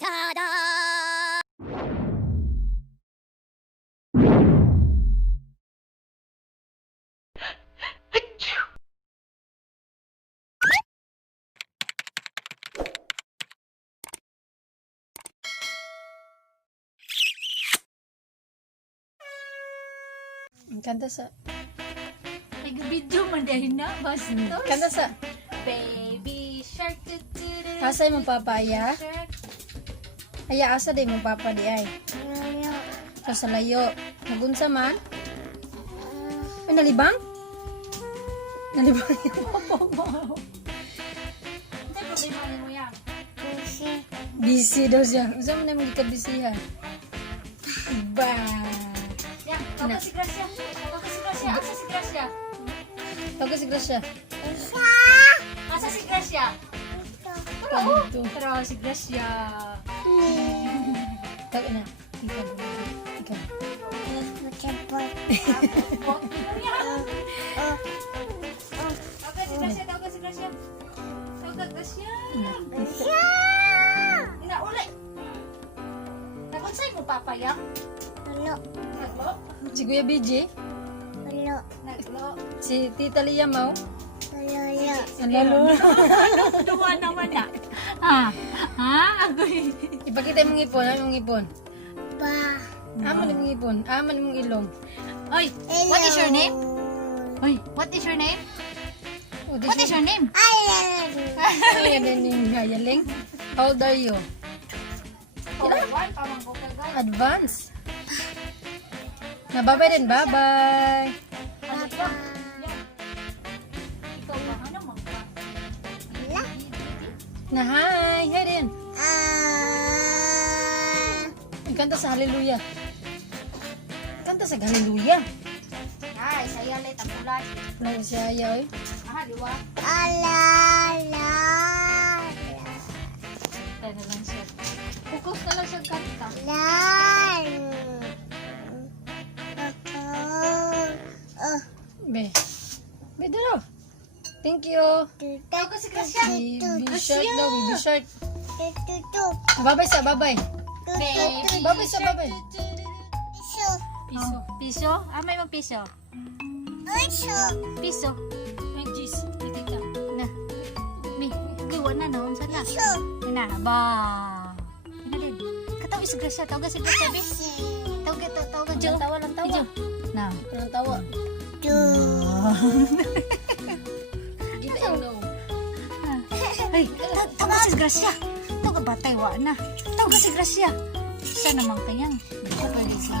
Tada! Kanta sa Nag-video man dahil na, bastos. kanta sa Baby shark, asa mo papaya? shark. Aya asa day mo papa di ay. Sa layo. Nagunsa man? Ay nalibang? Nalibang yung papa mo. Hindi problema mo yan. Busy daw siya. Unsa man na mga kabisihan? Ba. Yan, tawag si Gracia. Tawag si Gracia. Asa si Gracia? Tawag si Gracia. Asa si Gracia? Kanto. Pero si Gracia. Tawag na. Ikaw. Ikaw. Bot mo yan. Tawag si Gracia. Tawag si Gracia. Tawag Gracia. Inauli. Nagunsay mo papaya? Naglo? Si Kuya BJ. Naglo. Si Tita Lia Mau. Ang lalo. Duwa naman na. Ha? Agoy. Ipakita mong ipon. Ano mong ipon? Aman mong ipon. Aman mong ilong. Oy, what is your name? Oy, what is your name? What is your name? Ayan din yung hayaling. How old are you? Advance. Na bye-bye din. Bye-bye. Ikaw ba? Ano mo ba? Na hi. Hi din. Kanta sa hallelujah. Kanta sa hallelujah. Ay, saya lay tabulan. Wala ko siya ayaw eh. Aha, diwa. Tayo na lang siya. Focus na lang siya kanta. Be. Be dalo. Thank you. Tawag si Gracia. Baby shark daw. Baby shark. Babay sa babay. Baby. Babay sa babay. Piso. Piso? Ah, may mga piso. Piso. Ay, jeez. Tita. Na. Mi, gawa na no. Saan na? Ina, ba. Ina din. Katawag si Gracia. Tawag si Gracia, be. Tawag. Jo. Tawa lang tawa. Jo. Na. Walang tawa. Kita yung no. Ay, tawag si Gracia. Tawag ba tayo na? Tawag si Gracia. Saan naman kanyang? Pwede siya.